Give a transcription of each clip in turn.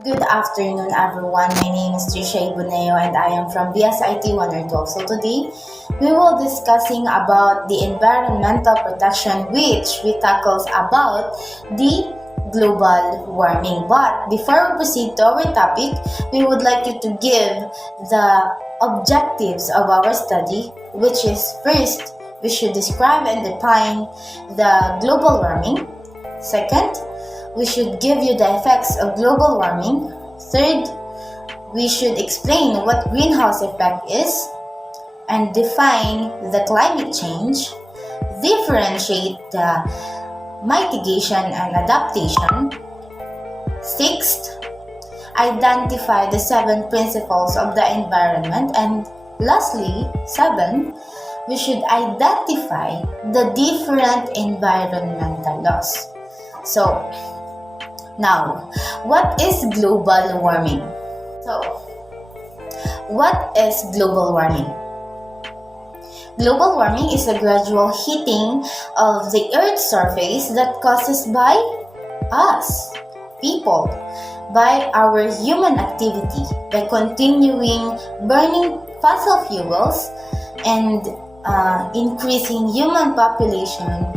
Good afternoon, everyone. My name is Trisha Ibuneo and I am from BSIT 112. So today, we will discussing about the environmental protection which we tackles about the global warming. But before we proceed to our topic, we would like you to give the objectives of our study, which is first, we should describe and define the global warming. Second, we should give you the effects of global warming. Third, we should explain what greenhouse effect is and define the climate change, differentiate the mitigation and adaptation. Sixth, identify the 7 principles of the environment. And lastly, 7, we should identify the different environmental laws. So, now, what is global warming? So, what is global warming? Global warming is a gradual heating of the Earth's surface that causes by us, people, by our human activity, by continuing burning fossil fuels and increasing human population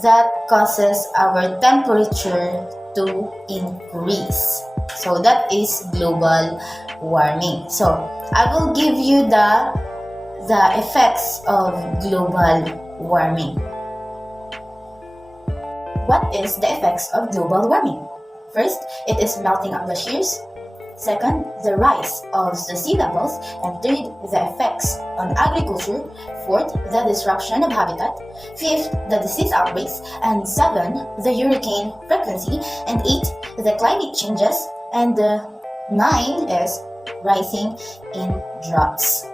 that causes our temperature to increase. So that is global warming. So I will give you the effects of global warming. What is the effects of global warming? First, it is melting of glaciers. Second, the rise of the sea levels. And third, the effects on agriculture. Fourth, the disruption of habitat. Fifth, the disease outbreaks. And 7, the hurricane frequency. And 8, the climate changes. And 9 is rising in droughts.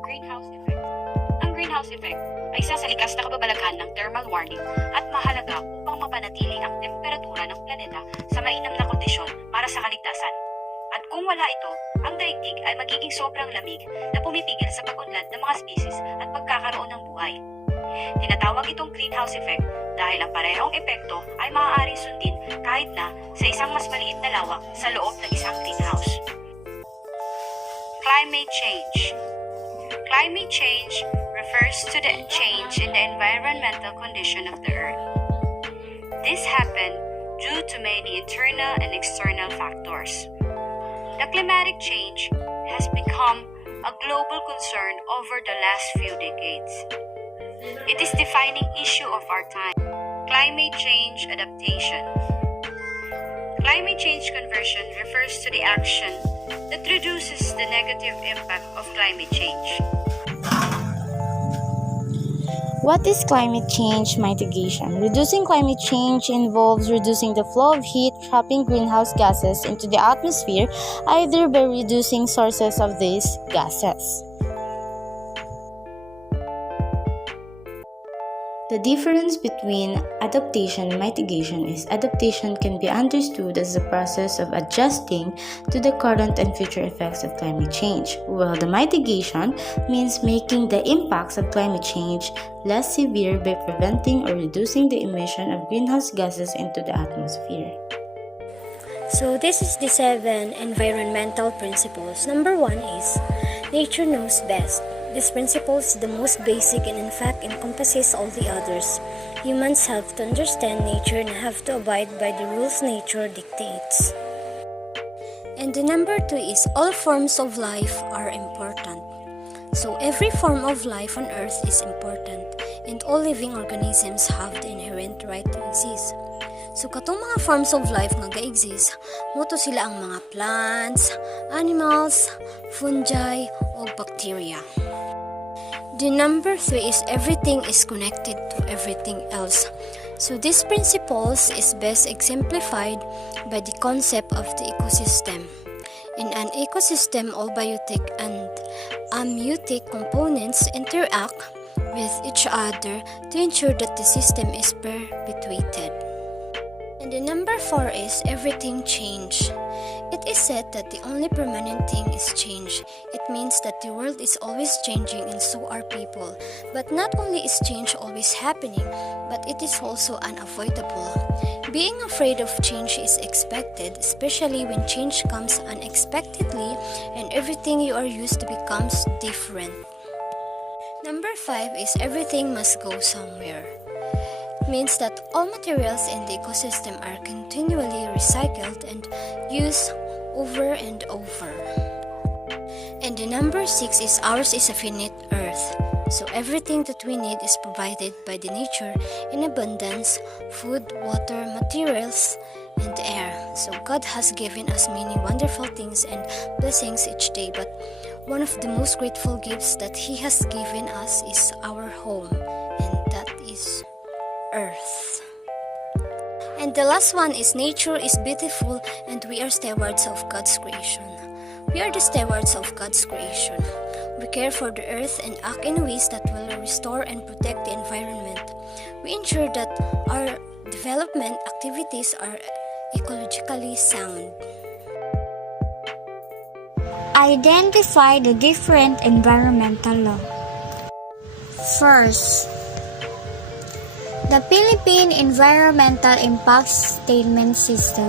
Greenhouse effect. Ang greenhouse effect ay isa sa likas na kababalaghan ng thermal warming at mahalaga upang mapanatili ang temperatura ng planeta sa mainam na kondisyon para sa kaligtasan. At kung wala ito, ang daigdig ay magiging sobrang lamig na pumipigil sa pag-unlad ng mga species at pagkakaroon ng buhay. Tinatawag itong greenhouse effect dahil ang parehong epekto ay maaaring sundin kahit na sa isang mas maliit na lawak sa loob ng isang greenhouse. Climate change. Climate change refers to the change in the environmental condition of the Earth. This happened due to many internal and external factors. The climatic change has become a global concern over the last few decades. It is the defining issue of our time. Climate change adaptation. Climate change conversion refers to the action that reduces the negative impact of climate change. What is climate change mitigation? Reducing climate change involves reducing the flow of heat, trapping greenhouse gases into the atmosphere, either by reducing sources of these gases. The difference between adaptation and mitigation is adaptation can be understood as the process of adjusting to the current and future effects of climate change, while the mitigation means making the impacts of climate change less severe by preventing or reducing the emission of greenhouse gases into the atmosphere. So this is the 7 environmental principles. Number 1 is nature knows best. This principle is the most basic and in fact encompasses all the others. Humans have to understand nature and have to abide by the rules nature dictates. And the number 2 is all forms of life are important. So every form of life on earth is important and all living organisms have the inherent right to exist. So katong mga forms of life nga ga-exist, moto sila ang mga plants, animals, fungi, o bacteria. The number 3 is everything is connected to everything else. So these principles is best exemplified by the concept of the ecosystem. In an ecosystem, all biotic and amniotic components interact with each other to ensure that the system is perpetuated. And the number 4 is everything change. It is said that the only permanent thing is change. It means that the world is always changing and so are people. But not only is change always happening, but it is also unavoidable. Being afraid of change is expected, especially when change comes unexpectedly and everything you are used to becomes different. Number 5 is everything must go somewhere. It means that all materials in the ecosystem are continually recycled and used over and over. And the number 6 is ours is a finite earth. So everything that we need is provided by the nature in abundance: food, water, materials, and air. So God has given us many wonderful things and blessings each day, but one of the most grateful gifts that He has given us is our home, and that is Earth. And the last one is nature is beautiful and we are stewards of God's creation. We are the stewards of God's creation. We care for the earth and act in ways that will restore and protect the environment. We ensure that our development activities are ecologically sound. Identify the different environmental law. First, the Philippine Environmental Impact Statement System.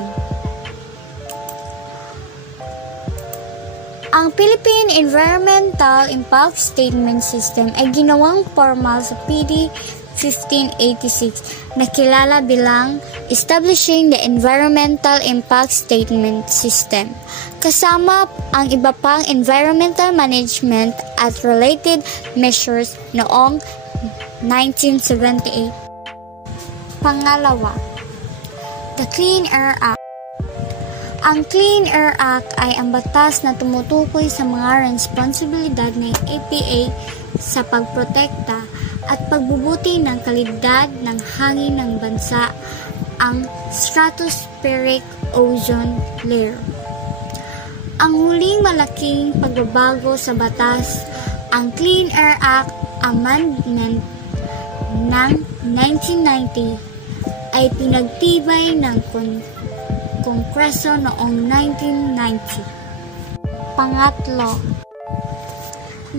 Ang Philippine Environmental Impact Statement System ay ginawang formal sa PD 1586 na kilala bilang Establishing the Environmental Impact Statement System, kasama ang iba pang environmental management at related measures noong 1978. Pangalawa, the Clean Air Act. Ang Clean Air Act ay ang batas na tumutukoy sa mga responsibilidad ng EPA sa pagprotekta at pagbubuti ng kalidad ng hangin ng bansa, ang stratospheric ozone layer. Ang huling malaking pagbabago sa batas, ang Clean Air Act Amendment ng 1990 ay pinagtibay ng Kongreso noong 1990. Pangatlo,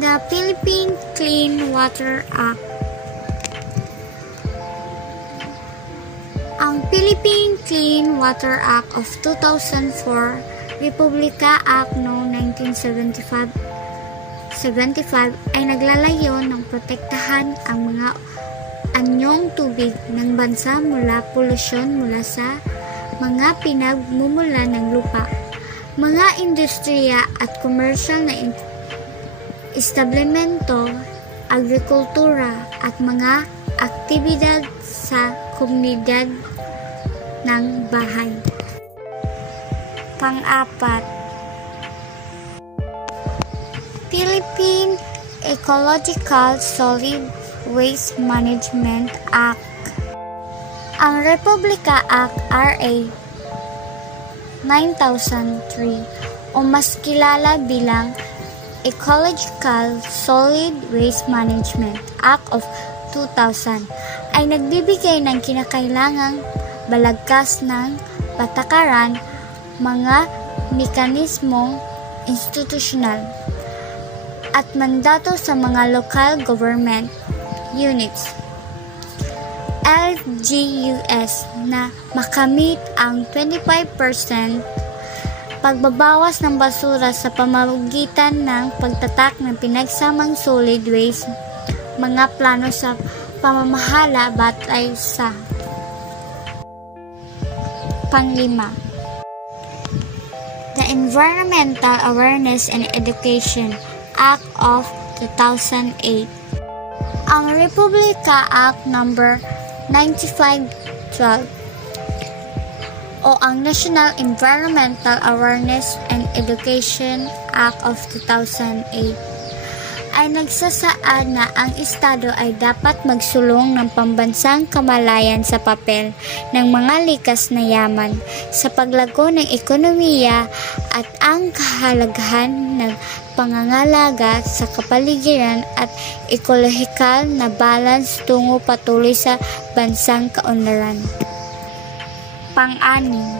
the Philippine Clean Water Act. Ang Philippine Clean Water Act of 2004, Republika Act noong 1975 ay naglalayo ng protektahan ang mga anyong tubig ng bansa mula polusyon mula sa mga pinagmumula ng lupa, mga industriya at komersyal na establishmento, agrikultura at mga aktibidad sa komunidad ng bahay. Pang-apat, Philippine Ecological Solid Waste Management Act. Ang Republika Act RA 9003 o mas kilala bilang Ecological Solid Waste Management Act of 2000 ay nagbibigay ng kinakailangang balagkas ng patakaran, mga mekanismong institusyonal at mandato sa mga local government units LGUS na makamit ang 25% pagbabawas ng basura sa pamamagitan ng pagtatak ng pinagsamang solid waste, mga plano sa pamamahala batay sa Panglima, the Environmental Awareness and Education Act of 2008. Ang Republika Act number 9512 o ang National Environmental Awareness and Education Act of 2008 ay nagsasaad na ang Estado ay dapat magsulong ng pambansang kamalayan sa papel ng mga likas na yaman sa paglago ng ekonomiya at ang kahalagahan ng pangangalaga sa kapaligiran at ekolohikal na balance tungo patuloy sa bansang kaunlaran. Pang-anim,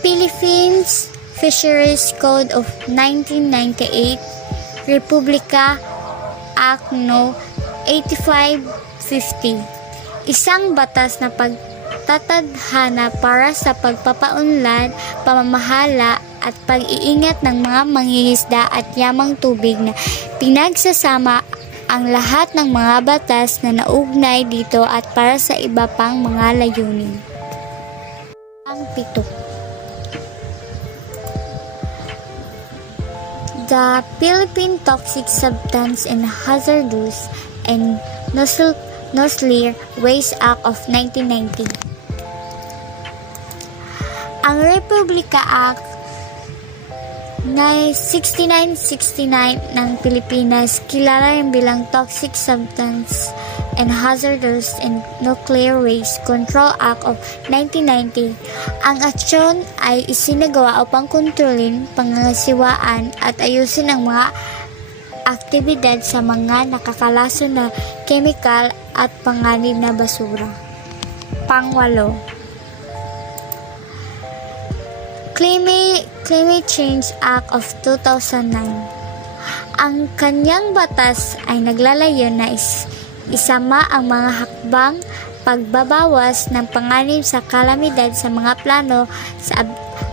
Philippines Fisheries Code of 1998, Republika Act No. 8550, isang batas na pagtatadhana para sa pagpapaunlad, pamamahala at pag-iingat ng mga mangingisda at yamang tubig na pinagsasama ang lahat ng mga batas na naugnay dito at para sa iba pang mga layunin. Ang 7. The Philippine Toxic Substance and Hazardous and Nuclear Waste Act of 1990. Ang Republika Act na 6969 ng Pilipinas, kilala rin bilang Toxic Substance and Hazardous and Nuclear Waste Control Act of 1990. Ang aksyon ay isinagawa upang kontrolin, pangangasiwaan at ayusin ang mga aktibidad sa mga nakakalason na kemikal at panganib na basura. Pang-8. Climate Change Act of 2009. Ang kanyang batas ay naglalayo na isama ang mga hakbang pagbabawas ng panganib sa kalamidad sa mga plano sa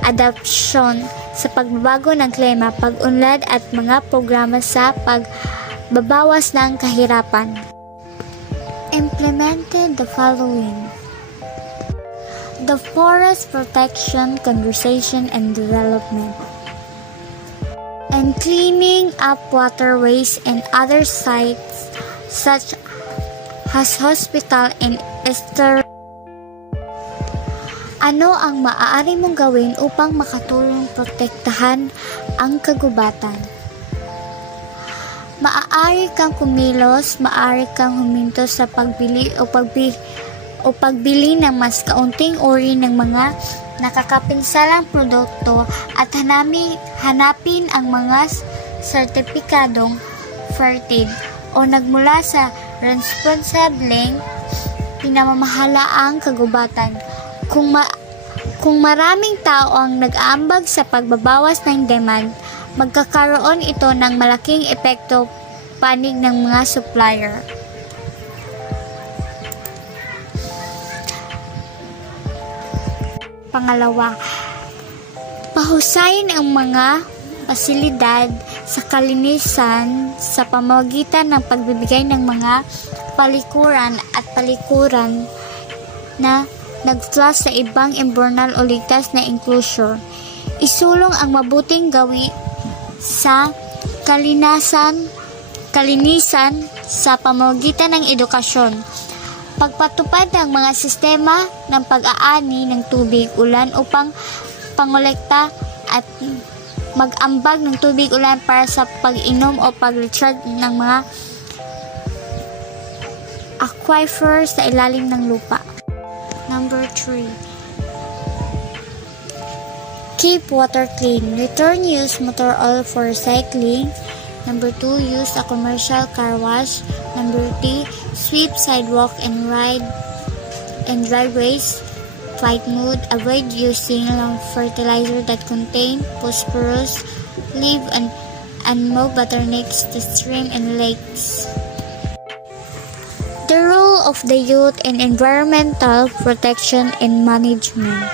adapsyon sa pagbabago ng klima, pag-unlad at mga programa sa pagbabawas ng kahirapan. Implemented the following: the Forest Protection, Conservation and Development, and cleaning up waterways and other sites such as hospital and estuary. Ano ang maaari mong gawin upang makatulong protektahan ang kagubatan? Maaari kang kumilos, maaari kang huminto sa pagbili ng mas kaunting uri ng mga nakakapinsalang produkto at hanapin ang mga sertipikadong fair trade o nagmula sa responsableng pinamamahalaang kagubatan. Kung maraming tao ang nag-aambag sa pagbabawas ng demand, magkakaroon ito ng malaking epekto panig ng mga supplier. Pangalawa, pahusayin ang mga pasilidad sa kalinisan sa pamamagitan ng pagbibigay ng mga palikuran at palikuran na nag-flush sa ibang imbornal o ligtas na enclosure. Isulong ang mabuting gawi sa kalinisan sa pamamagitan ng edukasyon. Pagpatupad ng mga sistema ng pag-aani ng tubig ulan upang pangolekta at mag-ambag ng tubig ulan para sa pag-inom o pag-recharge ng mga aquifer sa ilalim ng lupa. Number 3. Keep water clean. Return use motor oil for recycling. Number 2, use a commercial car wash. Number 3, sweep sidewalk and driveways. Flight mode, avoid using fertilizer that contain phosphorus. Leave and mow botanics to stream and lakes. The role of the youth in environmental protection and management.